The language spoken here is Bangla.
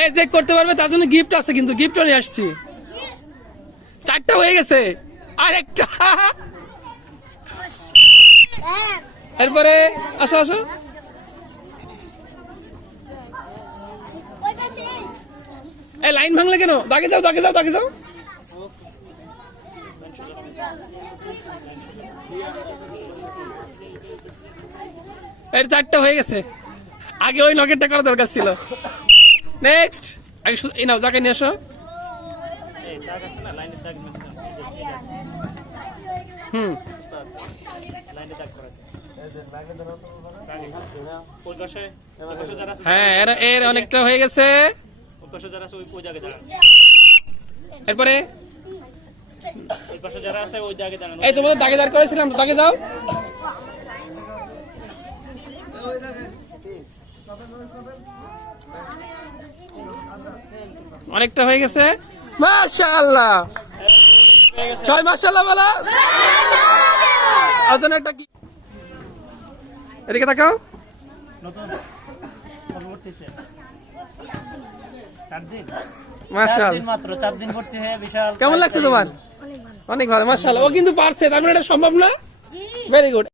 এই যে করতে পারবে তার জন্য গিফট আছে, কিন্তু গিফটও নিয়ে আসছি। 4টা হয়ে গেছে, আর একটা। এরপরে আসো আসো। এই লাইন ভাঙলে কেন? দাগে যাও দাগে যাও দাগে যাও। এর 4টা হয়ে গেছে, আগে ওই লকেটটা করা দরকার ছিল। নেক্সট, আগে এই নাও, যাকে নিয়ে আসো। হ্যাঁ, এর অনেকটা হয়ে গেছে। এরপরে এই তোমাদের দাগেদার করেছিলাম, দাগে যাও। অনেকটা হয়ে গেছে, মাশাআল্লাহ। 6 মাশাআল্লাহ বলো। আজন একটা কি, এদিকে তাকাও। মাশাআল্লাহ, মাত্র 4 দিন ভর্তি হয়ে বিশাল। কেমন লাগছে তোমার? অনেক ভালো, মাশাআল্লাহ। ও কিন্তু পারছে, তার মানে এটা সম্ভব না। Very good.